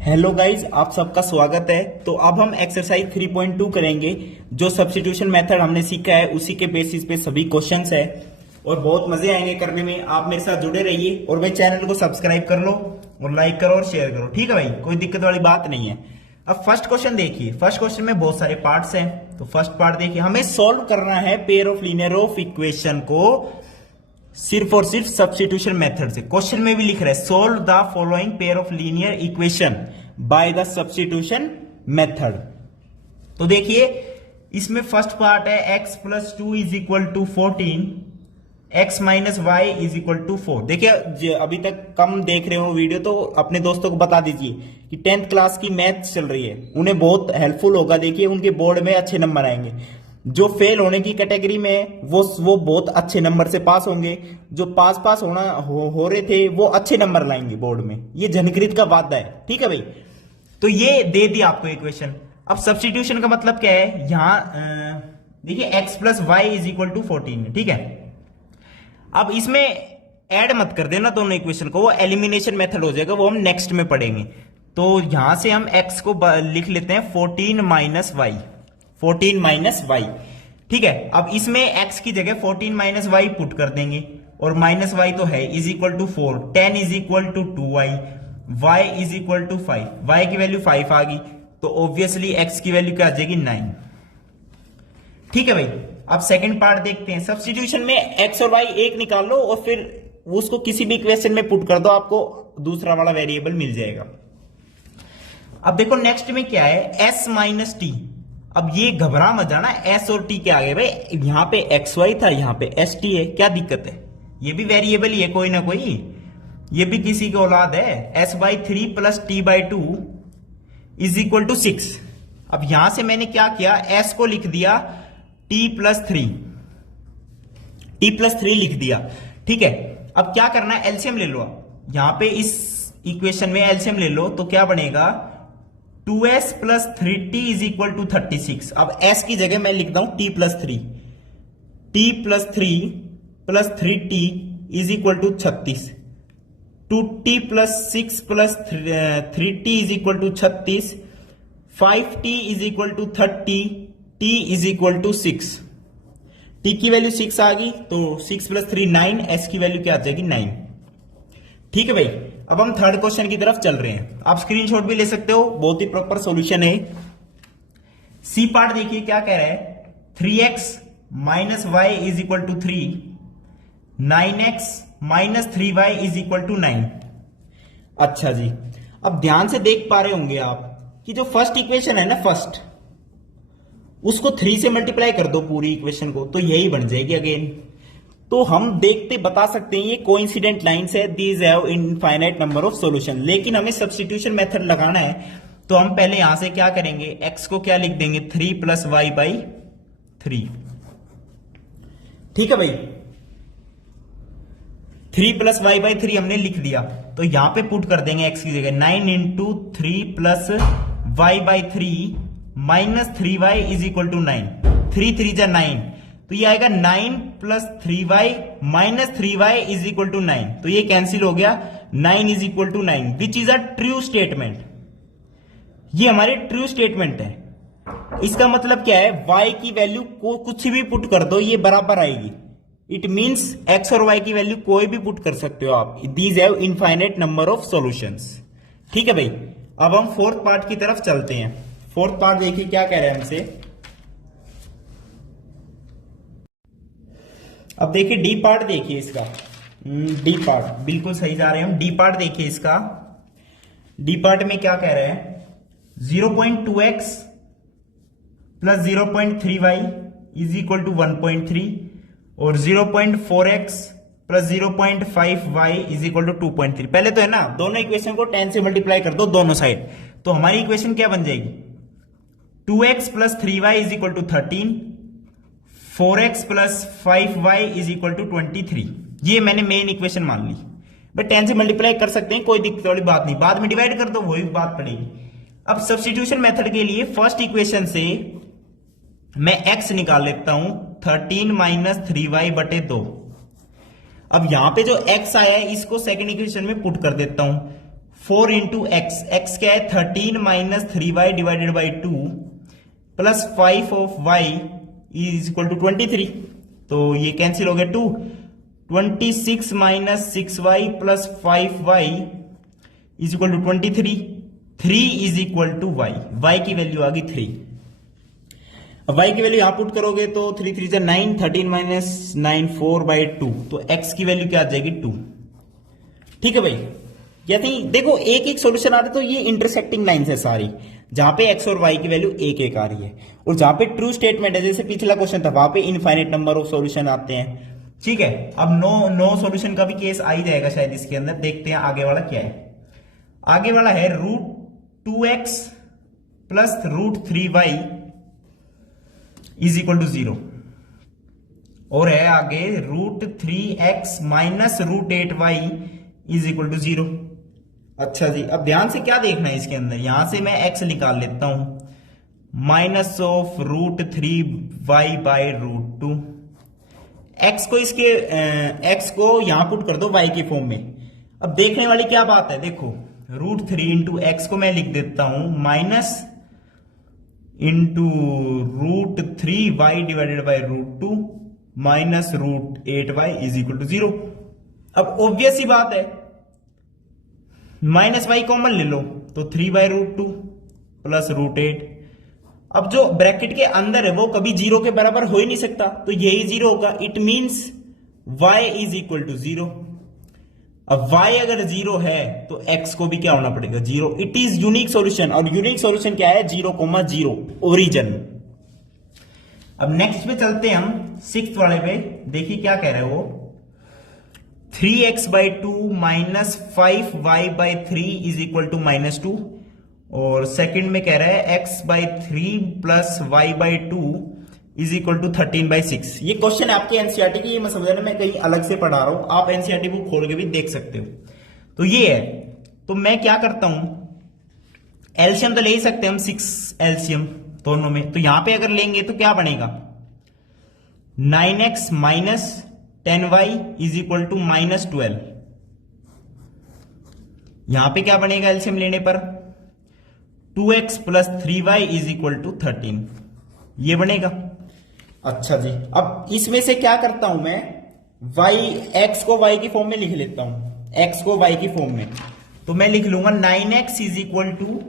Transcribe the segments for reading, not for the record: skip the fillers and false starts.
Hello guys, आप सबका स्वागत है। तो अब हम एक्सरसाइज 3.2 करेंगे। जो सब्स्टिट्यूशन मेथड हमने सीखा है उसी के बेसिस पे सभी क्वेश्चंस है और बहुत मजे आएंगे करने में। आप मेरे साथ जुड़े रहिए और भाई चैनल को सब्सक्राइब कर लो और लाइक करो और शेयर करो, ठीक है भाई? कोई दिक्कत वाली बात नहीं है। अब फर्स्ट क्वेश्चन देखिए। फर्स्ट क्वेश्चन में बहुत सारे पार्ट्स हैं, तो फर्स्ट पार्ट देखिए। हमें सोल्व करना है pair of linear of equation को सिर्फ और सिर्फ सब्स्टिट्यूशन मेथड से। क्वेश्चन में भी लिख रहा है solve the following pair of linear equation by the substitution method. तो देखिए इसमें फर्स्ट पार्ट है x plus 2 is equal to 14, x minus Y is equal to 4। देखिए अभी तक कम देख रहे हो वीडियो तो अपने दोस्तों को बता दीजिए कि 10th क्लास की मैथ चल रही है, उन्हें बहुत हेल्पफुल होगा। देखिए उनके बोर्ड में अच्छे नंबर आएंगे। जो फेल होने की कैटेगरी में वो बहुत अच्छे नंबर से पास होंगे। जो पास होना हो रहे थे वो अच्छे नंबर लाएंगे बोर्ड में। ये जनकृत का वादा है, ठीक है भाई? तो ये दे दिया आपको इक्वेशन। अब सब्स्टिट्यूशन का मतलब क्या है? यहां देखिए x plus y is equal to 14, ठीक है। अब इसमें ऐड मत कर देना दोनों इक्वेशन को, वो एलिमिनेशन मेथड हो जाएगा, वो हम नेक्स्ट में पढ़ेंगे। तो यहां से हम x को लिख लेते हैं 14 माइनस वाई, 14 माइनस वाई, ठीक है। अब इसमें x की जगह 14 माइनस वाई पुट कर देंगे और माइनस वाई तो है, is equal to 4, 10 is equal to 2y, y is equal to 5, y की वैल्यू 5 आ गई, तो ऑब्वियसली x की वैल्यू क्या आ जाएगी? 9, ठीक है भाई। अब सेकंड पार्ट देखते हैं। सब्स्टिट्यूशन में x और y एक निकाल लो और फिर उसको किसी भी इक्वेशन में पुट कर दो, आपको दूसरा वाला वेरिएबल मिल जाएगा। अब देखो नेक्स्ट में क्या है, s माइनस टी। अब ये घबरा मत जाना, s और t के आगे भाई, यहां पे xy था, यहां पे st है, क्या दिक्कत है? ये भी वेरिएबल ही है कोई ना कोई, ये भी किसी की औलाद है। s by 3 plus t by 2 is equal to 6। अब यहां से मैंने क्या किया, s को लिख दिया t प्लस 3, t प्लस 3 लिख दिया, ठीक है। अब क्या करना है, एलसीएम ले लो। यहां पे इस इक्वेशन में एलसीएम ले लो तो क्या बनेगा, 2s plus 3t is equal to 36। अब s की जगह मैं लिखता हूं t plus 3, t plus 3 plus 3t is equal to 36, 2t plus 6 plus 3t is equal to 36, 5t is equal to 30, t is equal to 6। t की value 6 आ गई तो 6 प्लस 3 9, s की वैल्यू क्या आ जाएगी? 9, ठीक है भाई। अब हम थर्ड क्वेश्चन की तरफ चल रहे हैं। आप स्क्रीनशॉट भी ले सकते हो, बहुत ही प्रॉपर सॉल्यूशन है। सी पार्ट देखिए क्या कह रहा है, 3x minus Y is equal to 3, 9x minus 3y is equal to 9। अच्छा जी, अब ध्यान से देख पा रहे होंगे आप कि जो फर्स्ट इक्वेशन है ना, फर्स्ट उसको 3 से मल्टीप्लाई कर दो पूरी इक्वेशन को, तो यही बन जाएगी अगेन। तो हम देखते बता सकते हैं ये कोइंसिडेंट लाइंस है, these have infinite number of solution. लेकिन हमें सब्स्टिट्यूशन मेथड लगाना है तो हम पहले यहां से क्या करेंगे, x को क्या लिख देंगे, 3 प्लस वाई बाई 3, ठीक है भाई। 3 प्लस वाई बाई 3 हमने लिख दिया, तो यहां पे पुट कर देंगे x की जगह 9 into 3 plus y by 3 minus 3y is equal to 9, 3 3 जा 9, तो ये आएगा 9 plus 3y minus 3y is equal to 9, तो ये कैंसिल हो गया, 9 is equal to 9, which is a true statement. ये हमारी ट्रू स्टेटमेंट है। इसका मतलब क्या है, y की वैल्यू को कुछ भी पुट कर दो ये बराबर आएगी। इट मींस x और y की वैल्यू कोई भी पुट कर सकते हो आप। These have infinite number of solutions, ठीक है भाई। अब हम फोर्थ पार्ट की तरफ चलते हैं। फोर्थ पार्ट देखिए क्या कह रहे हैं हमसे। अब देखिए डी पार्ट देखिए इसका, डी पार्ट बिल्कुल सही जा रहे हैं हम। डी पार्ट देखिए इसका, डी पार्ट में क्या कह रहे हैं, 0.2x plus 0.3y is equal to 1.3 और 0.4x plus 0.5y is equal to 2.3। पहले तो है ना, दोनों इक्वेशन को 10 से मल्टीप्लाई कर दो दोनों साइड, तो हमारी इक्वेशन क्या बन जाएगी, 2x plus 3y is equal to 13, 4x plus 5y is equal to 23। ये मैंने मेन इक्वेशन मान ली। बट 10 से मल्टीप्लाई कर सकते हैं, कोई दिक्कत वाली बात नहीं, बाद में डिवाइड कर दो वही बात पड़ेगी। अब सब्स्टिट्यूशन मेथड के लिए फर्स्ट इक्वेशन से मैं x निकाल लेता हूं, 13 माइनस 3y बटे 2। अब यहां पे जो x आया है इसको सेकंड इक्वेशन में पुट कर देता हूं, 4 इंटू एक्स, एक्स क्या है 13 minus 3y divided by 2 plus 5 of y is equal to 23। तो ये कैंसिल हो गया 2, 26 minus 6y plus 5y is equal to 23, 3 is equal to y की वैल्यू आ गई 3। अब y की वैल्यू यहां पुट करोगे तो 3 3 9, 13 माइनस 9 4 बाई 2, तो x की वैल्यू क्या आ जाएगी 2। ठीक है भाई, यदि देखो एक एक सॉल्यूशन आ रहा है तो ये इंटरसेक्टिंग लाइंस है सारी, जहां पे x और y की वैल्यू एक एक आ रही है, और जहां पे ट्रू स्टेटमेंट है जैसे पिछला क्वेश्चन था वहां पे इनफाइनाइट नंबर ऑफ सॉल्यूशन आते हैं। ठीक है, अब नो सॉल्यूशन का भी केस आ ही जाएगा शायद इसके अंदर। देखते हैं आगे वाला क्या है। आगे वाला है √2x plus √3y is equal to 0, और है आगे √3x minus √8y is equal to 0। अच्छा जी, अब ध्यान से क्या देखना है इसके अंदर, यहां से मैं x निकाल लेता हूं, minus of √3y by √2। x को इसके x को यहां पुट कर दो y के फॉर्म में। अब देखने वाली क्या बात है, देखो √3 इंटू एक्स को मैं लिख देता हूं minus into √3y divided by √2 minus √8y is equal to 0। अब ऑब्वियस ही बात है, माइनस y कॉमन ले लो तो 3 बाई √2 प्लस √8। अब जो ब्रैकेट के अंदर है वो कभी 0 के बराबर हो ही नहीं सकता, तो यही 0 होगा। It means y is equal to 0। अब y अगर 0 है तो x को भी क्या होना पड़ेगा 0। इट इज यूनिक सॉल्यूशन, और यूनिक सॉल्यूशन क्या है 0,0 ओरिजिन। अब नेक्स्ट पे चलते हैं हम सिक्स्थ वाले पे, देखिए क्या कह रहे हो। 3x by 2 minus 5y by 3 is equal to -2, और सेकंड में कह रहा है x by 3 plus y by 2 is equal to 13 by 6। ये क्वेश्चन आपके एनसीईआरटी की, ये मैं समझ रहा मैं कहीं अलग से पढ़ा रहा हूं, आप एनसीईआरटी बुक खोल के भी देख सकते हो। तो ये है, तो मैं क्या करता हूं, एलसीएम तो ले ही सकते हैं हम, 6 एलसीएम दोनों में। तो यहां पे अगर लेंगे तो क्या बनेगा 9x minus 10y is equal to -12। यहां पे क्या बनेगा एलसीएम लेने पर 2x plus 3y is equal to 13, ये बनेगा। अच्छा जी, अब इसमें से क्या करता हूं मैं, x को y की फॉर्म में लिख लेता हूं, x को y की फॉर्म में। तो मैं लिख लूंगा 9x is equal to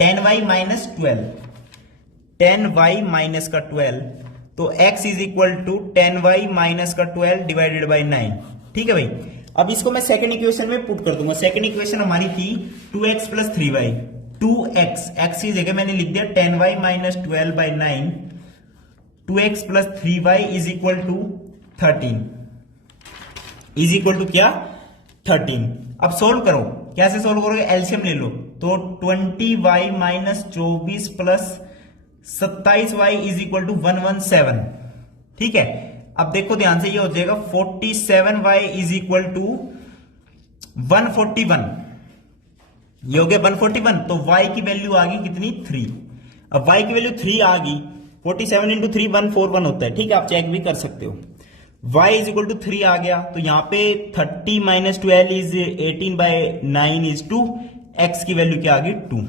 10y minus 12, 10y minus का 12, तो x is equal to 10y minus का 12 डिवाइडेड बाई 9। ठीक है भाई, अब इसको मैं सेकंड इक्वेशन में पुट कर दूंगा। सेकंड इक्वेशन हमारी थी 2x plus 3y, 2x, x की जगह मैंने लिख दिया 10y minus 12 by 9, 2x plus 3y is equal to 13, is equal to क्या 13। अब सोल्व करो, कैसे सोल्व करोगे, एलसीएम ले लो, तो 20y minus 24 plus 27y is equal to 117। ठीक है, अब देखो ध्यान से, ये हो जाएगा 47y इज इक्वल टू 141, ये हो गया 141। तो y की वैल्यू आ गई कितनी 3। अब y की वैल्यू 3 आ गई, 47 इंटू 3 141 होता है। ठीक है, आप चेक भी कर सकते हो। y इज इक्वल टू 3 आ गया, तो यहां पे 30 minus 12 is 18 by 9 is 2, x की वैल्यू क्या आ गई 2।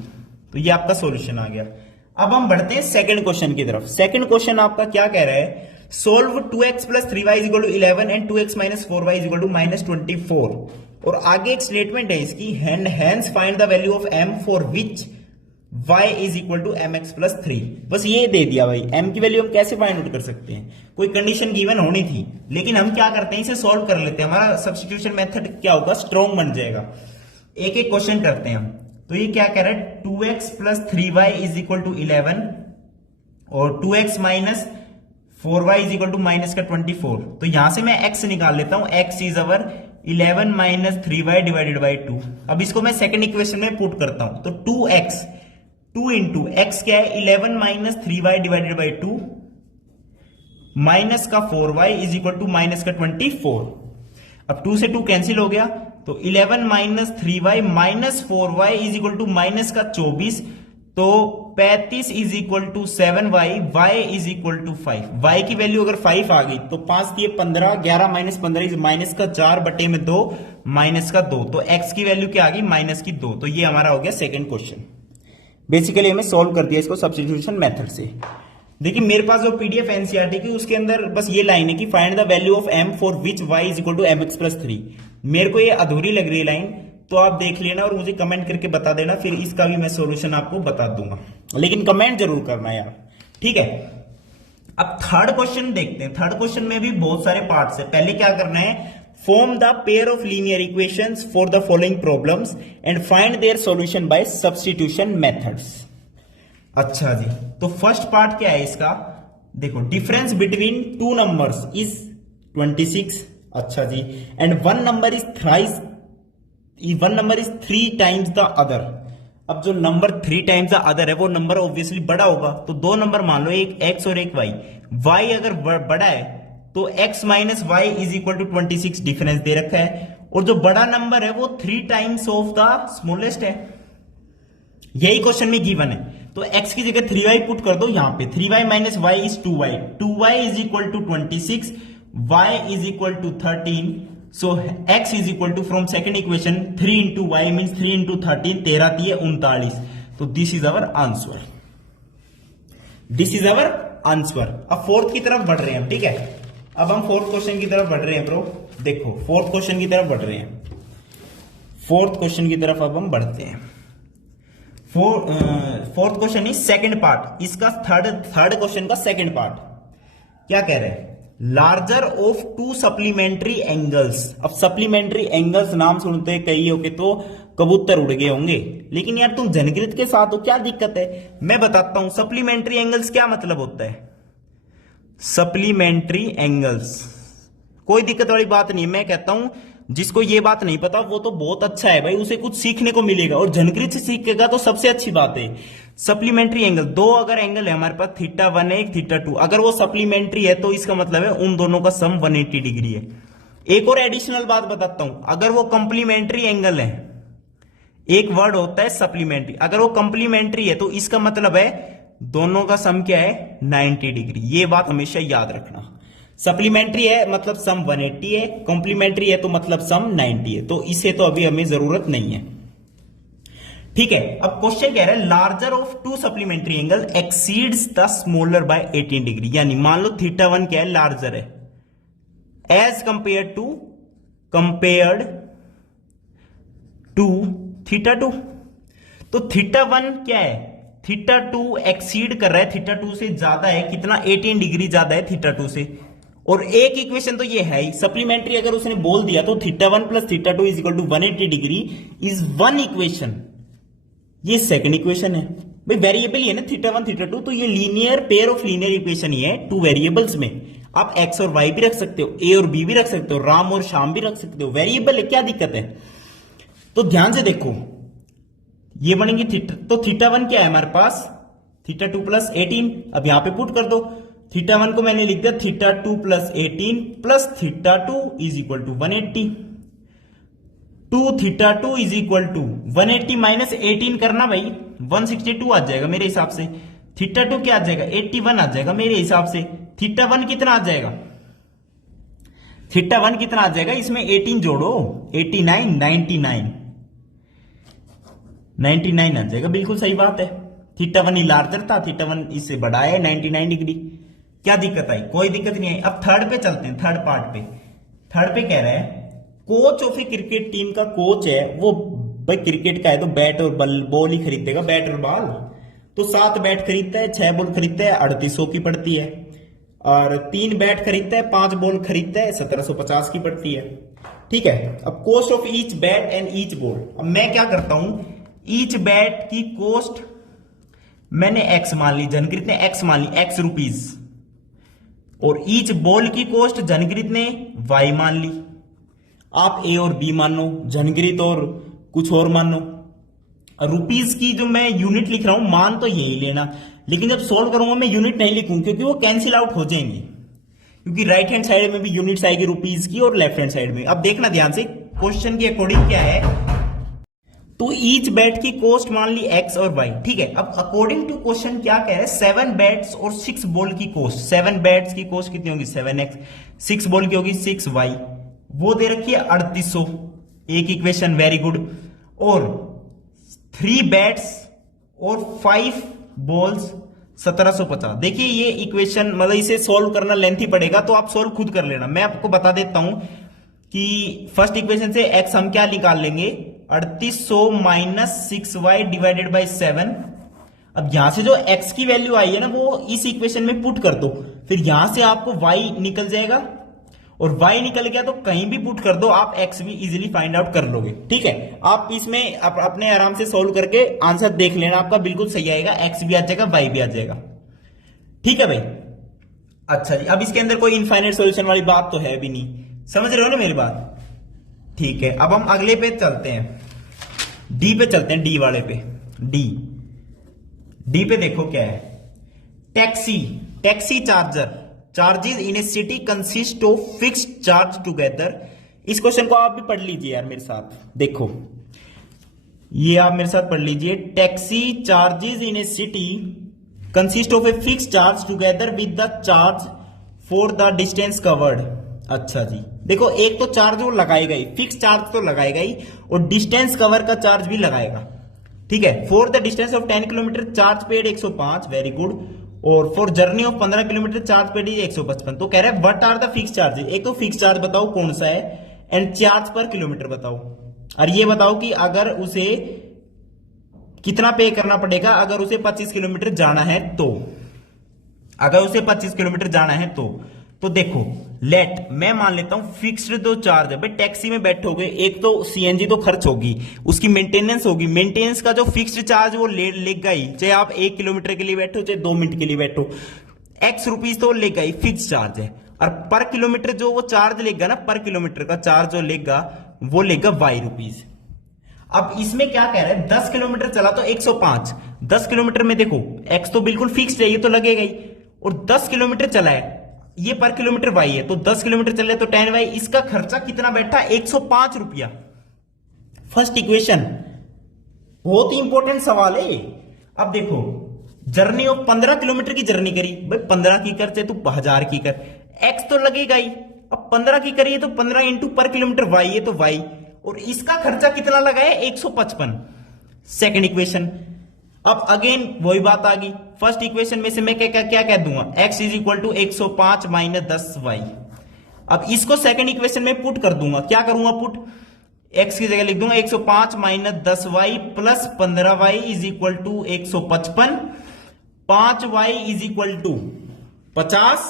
तो ये आपका सॉल्यूशन आ गया। अब हम बढ़ते हैं सेकंड क्वेश्चन की तरफ। सेकंड क्वेश्चन आपका क्या कह रहा है, solve 2x plus 3y is equal to 11 and 2x minus 4y is equal to -24, और आगे एक स्टेटमेंट है इसकी, hence find the value of m for which y is equal to mx plus 3। बस ये दे दिया भाई, m की वैल्यू हम कैसे फाइंड आउट कर सकते हैं, कोई कंडीशन गिवन होनी थी, लेकिन हम क्या करते हैं इसे सॉल्व कर लेते हैं। हमारा सब्स्टिट्यूशन मेथड क्या होगा, स्ट्रॉन्ग बन जाएगा। एक एक क्वेश्चन करते हैं हम। तो ये क्या कह रहा है 2x plus 3y is equal to 11 और 2x minus 4y is equal to minus का 24। तो यहां से मैं x निकाल लेता हूं, x is our 11 minus 3y divided by 2। अब इसको मैं सेकंड इक्वेशन में पुट करता हूं, तो 2x 2 इंटू x क्या है 11 minus 3y divided by 2 minus का 4y is equal to minus का 24। अब 2 से 2 कैंसिल हो गया, तो 11 minus 3y minus 4y is equal to minus का 24, तो 35 is equal to 7y, y is equal to 5। y की वैल्यू अगर 5 आ गई तो 5 दिए 15, 11 माइनस 15 इज माइनस का 4 बटे में 2 माइनस का 2, तो x की वैल्यू क्या आ गई माइनस की 2। तो ये हमारा हो गया सेकंड क्वेश्चन। बेसिकली हमें सॉल्व कर दिया इसको सब्स्टिट्यूशन मेथड से। देखिए मेरे पास जो पीडीएफ एनसीईआरटी की उसके अंदर बस ये लाइन है कि find the value of m for which y is equal to mx plus 3। मेरे को ये अधूरी लग रही है लाइन, तो आप देख लेना और मुझे कमेंट करके बता देना, फिर इसका भी मैं सॉल्यूशन आपको बता दूंगा, लेकिन कमेंट जरूर करना यार, ठीक है। अब थर्ड क्वेश्चन देखते हैं। थर्ड क्वेश्चन में भी बहुत सारे पार्ट्स है। पहले क्या करना है, form the pair of linear equations for the following problems and find their solution by substitution methods. अच्छा जी, तो फर्स्ट पार्ट क्या है इसका, देखो difference between two numbers is 26। अच्छा जी, and one number is three times the other. अब जो नंबर 3 टाइम्स द अदर है वो नंबर ऑब्वियसली बड़ा होगा, तो दो नंबर मान लो, एक x और एक y। y अगर बड़ा है तो x minus Y is equal to 26 difference दे रखा है, और जो बड़ा नंबर है वो 3 टाइम्स ऑफ द स्मॉलेस्ट है। यही क्वेश्चन में गिवन है, तो x की जगह 3y पुट कर दो यहां पे। 3y minus Y is 2y, 2y is equal to 26, y is equal to 13। So x is equal to from second equation 3 into y means 3 into 13, 13 3 39। तो this is our answer। This is our answer। अब fourth की तरफ बढ़ रहे हैं, ठीक है। अब हम फोर्थ क्वेश्चन की तरफ बढ़ रहे हैं ब्रो। देखो फोर्थ क्वेश्चन की तरफ बढ़ रहे हैं। फोर्थ क्वेश्चन की तरफ अब हम बढ़ते हैं। Fourth question is second part. इसका थर्ड क्वेश्चन का सेकंड पार्ट क्या कह रहे हैं, larger of to supplementary angles. अब सप्लीमेंट्री एंगल्स नाम सुनते कई हो के तो कबूतर उड़ गए होंगे, लेकिन यार तुम जनगृत के साथ हो, क्या दिक्कत है, मैं बताता हूं। सप्लीमेंट्री एंगल्स क्या मतलब होता है, सप्लीमेंट्री एंगल्स कोई दिक्कत वाली बात नहीं है। मैं कहता हूं जिसको ये बात नहीं पता वो तो बहुत अच्छा है भाई, उसे कुछ सीखने को मिलेगा, और जनगृत से सीखेगा तो सबसे अच्छी बात है। सप्लीमेंट्री एंगल, दो अगर एंगल है हमारे पास, θ1 है θ2, अगर वो सप्लीमेंट्री है तो इसका मतलब है उन दोनों का सम 180 डिग्री है। एक और एडिशनल बात बताता हूं, अगर वो कंप्लीमेंट्री एंगल है, एक वर्ड होता है सप्लीमेंट्री, अगर वो कंप्लीमेंट्री है तो इसका मतलब है दोनों का सम क्या है 90 डिग्री। ये बात हमेशा याद रखना। सप्लीमेंट्री है मतलब सम 180 है, कॉम्प्लीमेंट्री है तो मतलब सम 90 है, तो इसे तो अभी हमें जरूरत नहीं है, ठीक है। अब क्वेश्चन कह रहा है larger of to supplementary angle exceeds the smaller by 18 degree. यानी मान लो θ1 क्या है, लार्जर है एज कंपेयर्ड टू θ2। तो θ1 क्या है, θ2 एक्सीड कर रहा है, θ2 से ज्यादा है, कितना 18 डिग्री ज्यादा है θ2 से। और एक इक्वेशन तो ये है ही, सप्लीमेंट्री अगर उसने बोल दिया तो θ1 plus θ2 is equal to 180 degree is one equation. ये सेकंड इक्वेशन है भाई, वेरिएबल ही है ना θ1 θ2, तो ये linear pair of linear equation ही है टू वेरिएबल्स में। आप x और y भी रख सकते हो, a और b भी रख सकते हो, राम और श्याम भी रख सकते हो, वेरिएबल है, क्या दिक्कत है। तो ध्यान से देखो ये बनेंगे तो θ1 क्या है हमारे पास, θ2 प्लस 18। अब यहां पे पुट कर दो, θ1 को मैंने लिख दिया θ2 plus 18 plus θ2 is equal to 180। 2θ2 is equal to 180 minus 18 करना भाई, 162 आ जाएगा मेरे हिसाब से। θ2 क्या आ जाएगा, 81 आ जाएगा मेरे हिसाब से। θ1 कितना आ जाएगा, θ1 कितना आ जाएगा, इसमें 18 जोड़ो, 89 99 आ जाएगा, बिल्कुल सही बात है। θ1 ही लार्जर था, θ1 इससे बड़ा है 99 डिग्री। क्या दिक्कत आई, कोई दिक्कत नहीं आई। अब थर्ड पे चलते हैं, थर्ड पार्ट पे। थर्ड पे कह रहे हैं coach of A cricket team का कोच है वो, भाई क्रिकेट का है तो बैट और बॉल ही खरीदेगा, बैट और बॉल। तो 7 बैट खरीदता है, 6 बॉल खरीदता है, 3800 की पड़ती है, और 3 बैट खरीदता है, 5 बॉल खरीदता है, 1750 की पड़ती है, ठीक है। अब cost of each bat and each ball, अब मैं क्या करता हूं, ईच बैट की कॉस्ट मैंने x मान ली, जनकृत ने x मान ली, x रुपीज, और ईच बॉल की कॉस्ट जनकृत ने y मान ली। आप a और b मान लो, जनकृत और कुछ और मान लो। रुपीज की जो मैं यूनिट लिख रहा हूं मान तो यही लेना, लेकिन जब सॉल्व करूंगा मैं यूनिट नहीं लिखूंगा क्योंकि वो कैंसिल आउट हो जाएंगे, क्योंकि राइट हैंड साइड में भी यूनिट्स आएगी रुपीज की और लेफ्ट हैंड साइड में। अब देखना ध्यान से क्वेश्चन के अकॉर्डिंग क्या है, तो ईच बेट की कॉस्ट मान ली एक्स और वाई, ठीक है। अब अकॉर्डिंग टू क्वेश्चन क्या कह रहे हैं, 7 बैट्स और 6 बॉल की कॉस्ट, 7 बैट्स की कॉस्ट कितनी होगी 7x, 6 बॉल की होगी 6y, वो दे रखी है 3800, एक इक्वेशन, वेरी गुड। और 3 बैट्स और 5 बॉल्स 1750। देखिए ये इक्वेशन मतलब इसे सॉल्व करना लेंथी पड़ेगा, तो आप सॉल्व खुद कर लेना। मैं आपको बता देता हूं कि फर्स्ट इक्वेशन से x हम क्या निकाल लेंगे, 3800 माइनस 6y डिवाइडेड बाई 7। अब यहां से जो x की वैल्यू आई है ना वो इस इक्वेशन में पुट कर दो, फिर यहां से आपको y निकल जाएगा, और y निकल गया तो कहीं भी पुट कर दो, आप x भी इजीली फाइंड आउट कर लोगे, ठीक है। आप इसमें अपने आराम से सॉल्व करके आंसर देख लेना, आपका बिल्कुल सही आएगा, x भी आ जाएगा y भी आ जाएगा, ठीक है भाई। अच्छा जी, अब इसके अंदर कोई इनफाइनाइट सॉल्यूशन वाली बात तो है भी नहीं, समझ रहे हो ना मेरी बात, ठीक है। अब हम अगले पे चलते हैं, डी पे चलते हैं, डी वाले पे। डी पे देखो क्या है, taxi charges in A city consist of fixed charge together. इस क्वेश्चन को आप भी पढ़ लीजिए यार मेरे साथ, देखो ये आप मेरे साथ पढ़ लीजिए, taxi charges in A city consist of a fixed charge together with the charge for the distance covered. अच्छा जी, देखो एक तो चार्ज वो लगाएगा ही, फिक्स चार्ज तो लगाएगा ही, और डिस्टेंस कवर का चार्ज भी लगाएगा, ठीक है। For the distance of 10 kilometre charge paid 105, very good. और for journey of 15 kilometre charge paid 155। तो कह रहा है what are the fix charges, एक तो फिक्स चार्ज बताओ कौन सा है, एंड चार्ज पर किलोमीटर बताओ, और ये बताओ कि अगर उसे कितना पे करना पड़ेगा अगर उसे 25 किलोमीटर जाना है तो, अगर उसे 25 किलोमीटर जाना है तो देखो लेट मैं मान लेता हूं फिक्स्ड दो चार्ज है भाई, टैक्सी में बैठोगे एक तो सीएनजी तो खर्च होगी, उसकी मेंटेनेंस होगी, मेंटेनेंस का जो फिक्स्ड चार्ज वो लेगा ही, चाहे आप 1 किलोमीटर के लिए बैठो चाहे 2 मिनट के लिए बैठो, एक्स रुपीज तो लेगा ही, फिक्स चार्ज है। और पर किलोमीटर जो वो चार्ज लेगा ना, पर किलोमीटर का चार्ज जो लेगा वो लेगा वाई रुपीज। अब इसमें क्या कह रहा है, 10 किलोमीटर चला तो 105, 10 किलोमीटर में देखो एक्स तो बिल्कुल फिक्स्ड है, ये तो लगेगा ही, और 10 किलोमीटर चला है, ये पर किलोमीटर वाई है, तो 10 किलोमीटर चले तो 10 वाई, इसका खर्चा कितना बैठा 105 रुपया। फर्स्ट इक्वेशन, बहुत ही इंपॉर्टेंट सवाल है। अब देखो जर्नी ऑफ 15 किलोमीटर की जर्नी करी भाई, 15 की कर चाहे तू 1000 की कर, एक्स तो लगेगा ही। अब 15 की करिए तो 15 इंटू पर किलोमीटर वाई है तो वाई, और इसका खर्चा कितना लगा है 155। सेकेंड इक्वेशन, अब अगेन वही बात आ गई, फर्स्ट इक्वेशन में से मैं क्या कह दूंगा, x is equal to 105 minus 10y। अब इसको सेकंड इक्वेशन में पुट कर दूंगा, क्या करूंगा पुट, x की जगह लिख दूंगा 105 minus 10y plus 15y is equal to 155, 5y is equal to 50,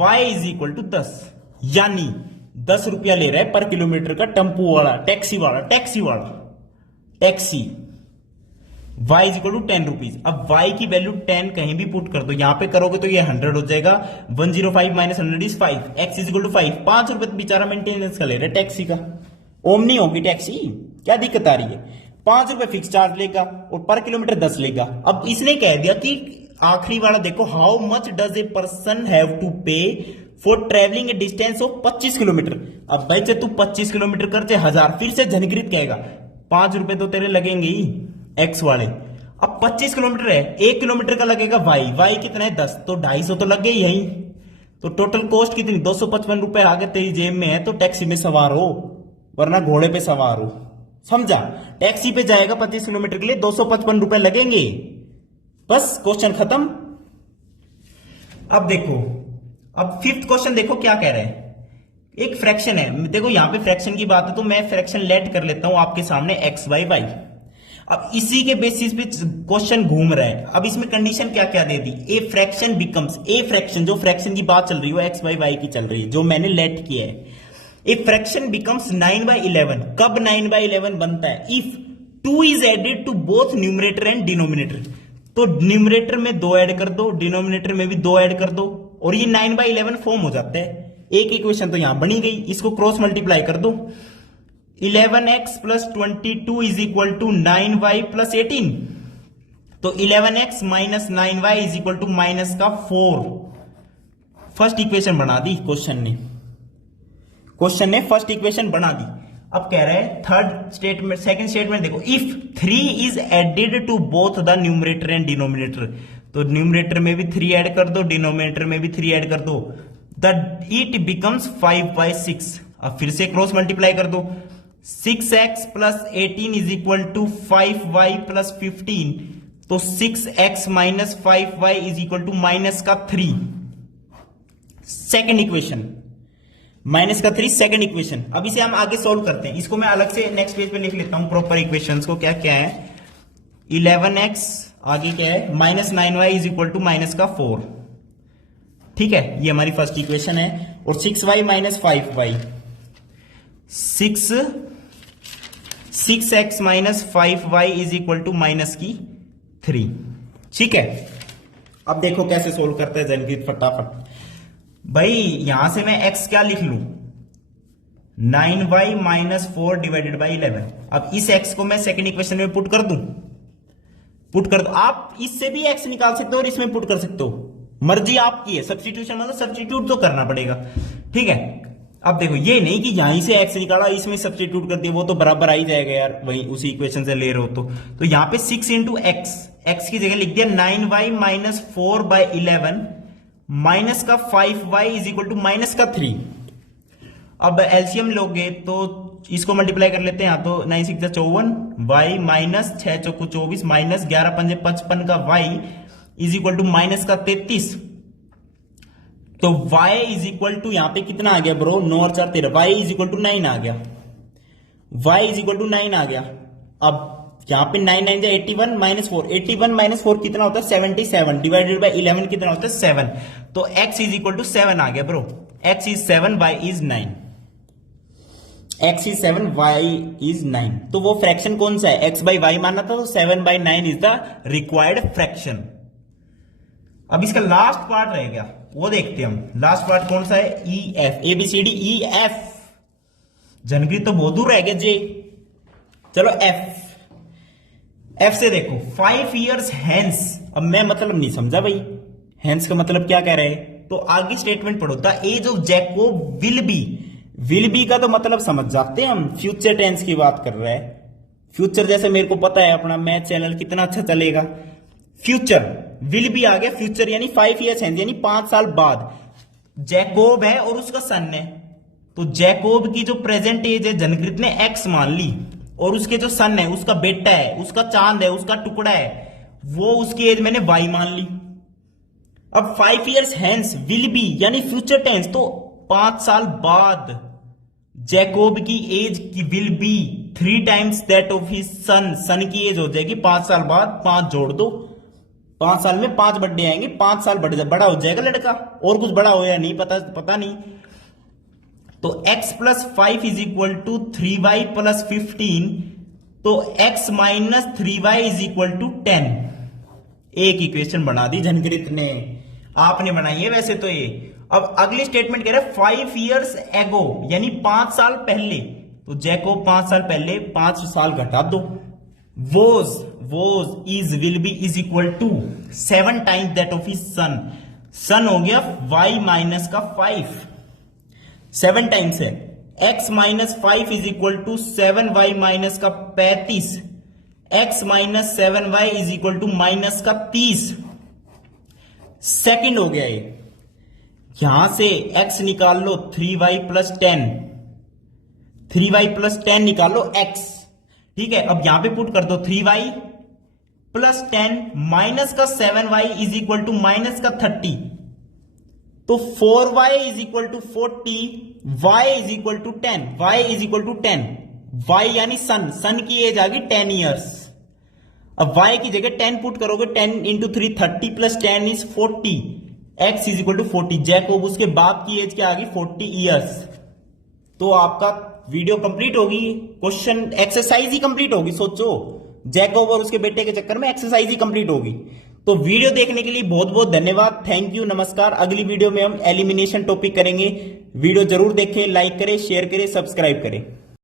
y is equal to 10, यानी 10 रुपया ले रहा है पर किलोमीटर का टेम्पो वाला, taxi y is equal to 10 rupees. अब y की वैल्यू 10 कहीं भी पुट कर दो, यहां पे करोगे तो ये 100 हो जाएगा, 105 minus 100 is 5, x is equal to 5, 5 रुपए बेचारा मेंटेनेंस का ले रहा है टैक्सी का, ओमनी होगी टैक्सी, क्या दिक्कत आ रही है, 5 रुपए फिक्स चार्ज लेगा और पर किलोमीटर 10 लेगा। अब इसने कह दिया कि आखिरी वाला देखो, how much does a person have to pay for travelling a distance of 25 kilometre. अब भाई चाहे तू 25 किलोमीटर कर चाहे 1000, फिर से झनकृत कहेगा 5 रुपए तो तेरे लगेंगे ही एक्स वाले। अब 25 किलोमीटर है, 1 किलोमीटर का लगेगा वाई कितना है 10, तो 250 तो लग गए यही, तो टोटल कॉस्ट कितनी 255 रुपए आगे तेरी जेब में है, तो टैक्सी में सवार हो वरना घोड़े पे सवार हो, समझा। टैक्सी पे जाएगा 25 किलोमीटर के लिए 255 रुपए लगेंगे, बस क्वेश्चन खत्म। अब देखो, अब फिफ्थ क्वेश्चन देखो क्या कह रहे हैं, एक फ्रैक्शन है, देखो यहां पे फ्रैक्शन की बात है तो मैं फ्रैक्शन लेट कर लेता हूं आपके सामने एक्स वाई वाई। अब इसी के बेसिस पे क्वेश्चन घूम रहा है। अब इसमें कंडीशन क्या क्या दे दी, a fraction becomes, a fraction जो फ्रैक्शन की बात चल रही है एक्स वाई वाई की चल रही है जो मैंने लेट किया है, ए फ्रैक्शन बिकम्स 9/11। कब 9/11 बनता है, if 2 is added to both numerator and denominator. तो न्यूमरेटर में 2 ऐड कर दो, डिनोमिनेटर में भी 2 ऐड कर दो, और ये 9/11 फॉर्म हो जाता है। एक इक्वेशन तो यहां बनी गई, इसको क्रॉस मल्टीप्लाई कर दो, 11x plus 22 is equal to 9y plus 18, तो 11x minus 9y is equal to minus का 4। फर्स्ट इक्वेशन बना दी क्वेश्चन ने फर्स्ट इक्वेशन बना दी। अब कह रहा है थर्ड स्टेटमेंट, सेकंड स्टेटमेंट देखो, if 3 is added to both the numerator and denominator, तो न्यूमरेटर में भी 3 ऐड कर दो, डिनोमिनेटर में भी 3 ऐड कर दो, इट बिकम्स 5/6। अब फिर से क्रॉस मल्टीप्लाई कर दो, 6x plus 18 is equal to 5y plus 15, तो 6x minus 5y is equal to minus का 3, सेकेंड इक्वेशन, माइनस का 3 सेकेंड इक्वेशन। अब इसे हम आगे सोल्व करते हैं, इसको मैं अलग से नेक्स्ट पेज पे लिख लेता हूं प्रॉपर इक्वेशंस को। क्या क्या है, 11x, आगे क्या है, minus 9y is equal to minus का 4, ठीक है, ये हमारी फर्स्ट इक्वेशन है। और 6y minus 5y, 6x minus 5y is equal to minus की 3, ठीक है। अब देखो कैसे सोल्व करते हैं जनगीत, फटाफट भाई। यहां से मैं x क्या लिख लू, 9y माइनस 4 डिवाइडेड बाई 11। अब इस x को मैं सेकंड इक्वेशन में पुट कर दूं, पुट कर दो। आप इससे भी x निकाल सकते हो और इसमें पुट कर सकते हो, मर्जी आपकी है। सब्स्टिट्यूशन मतलब सब्स्टिट्यूट तो करना पड़ेगा, ठीक है। अब देखो, ये नहीं कि यहीं से x निकाला इसमें सब्स्टिट्यूट कर दिया, वो तो बराबर आ ही जाएगा यार, वही उसी इक्वेशन से ले रहे हो तो यहां पे 6 इंटू x की जगह लिख दिया 9y माइनस 4 बाई 11 माइनस का 5y is equal to minus का 3। अब एलसीएम लोगे तो इसको मल्टीप्लाई कर लेते हैं, यहां तो 9 6 54, y माइनस 6 चौको 24 माइनस 11 पंजे 55 का y is equal to minus का 33। तो y इज इक्वल टू यहां पे कितना आ गया ब्रो, 9 और 4 13, y इज इक्वल टू 9 आ गया, y इज इक्वल टू 9 आ गया। अब यहां पे 9 9 81 माइनस 4, 81 माइनस 4 कितना होता है 77, डिवाइडेड बाई 11 कितना होता है 7, तो x इज इक्वल टू 7 आ गया bro, x is 7 y is 9, x is 7 y is 9। तो वो फ्रैक्शन कौन सा है, x बाई वाई माना था, तो 7/9 इज द रिक्वायर्ड फ्रैक्शन। अब इसका लास्ट पार्ट रह गया, वो देखते हैं हम। लास्ट पार्ट कौन सा है, E F, A B C D E F, जनगरी तो बहुत दूर रह गया जे। चलो एफ से देखो, 5 years हैंस। अब मैं मतलब नहीं समझा भाई, हैंस का मतलब क्या कह रहे हैं, तो आगे स्टेटमेंट पढ़ो, the age of Jacob will be का तो मतलब समझ जाते हैं हम, फ्यूचर टेंस की बात कर रहा है। फ्यूचर जैसे मेरे को पता है अपना मैथ चैनल कितना अच्छा चलेगा। फ्यूचर विल बी आ गया, फ्यूचर यानी 5 years हैंस, यानी 5 साल बाद। जैकोब है और उसका सन है, तो जैकोब की जो प्रेजेंट एज है जनकृत ने एक्स मान ली, और उसके जो सन है, उसका बेटा है, उसका चांद है, उसका टुकड़ा है, वो उसकी एज मैंने वाई मान ली। अब 5 years हैंस विल बी यानी फ्यूचर टेंस, तो 5 साल बाद जैकोब की एज की will be 3 times that of his son, son की एज हो जाएगी 5 साल बाद, 5 जोड़ दो, 5 साल में 5 बर्थडे आएंगे, 5 साल बड़ा हो जाएगा लड़का, और कुछ बड़ा हो या नहीं पता नहीं। तो x plus 5 is equal to 3y plus 15, तो x minus 3y is equal to 10। एक इक्वेशन बना दी जनकृत ने, आपने बनाई है वैसे तो ये। अब अगली स्टेटमेंट कह रहा है 5 years एगो, यानी 5 साल पहले, तो जैकोब 5 साल पहले 5 साल घटा दो, was is will be is equal to 7 times that of his son, son हो गया y माइनस का 5, 7 टाइम्स है, x minus 5 is equal to 7y minus का 35, x minus 7y is equal to minus का 30। सेकेंड हो गया ये, यहां से x निकाल लो 3y प्लस 10, 3y प्लस 10 निकाल लो x, ठीक है। अब यहां पे पुट कर दो 3y प्लस 10 माइनस का 7y is equal to minus का 30, तो 4y is equal to 40, y is equal to 10, y is equal to 10, y यानी सन की एज आ गई 10 years। अब y की जगह 10 पुट करोगे, 10 into 3 30 plus 10 is 40, x is equal to 40, Jacob उसके बाप की एज क्या आ गई 40 years। तो आपका वीडियो कंप्लीट होगी, क्वेश्चन एक्सरसाइज ही कंप्लीट होगी। सोचो, जैकोब और उसके बेटे के चक्कर में एक्सरसाइज ही कंप्लीट होगी। तो वीडियो देखने के लिए बहुत बहुत धन्यवाद, थैंक यू, नमस्कार। अगली वीडियो में हम एलिमिनेशन टॉपिक करेंगे। वीडियो जरूर देखें, लाइक करें, शेयर करें, सब्सक्राइब करें।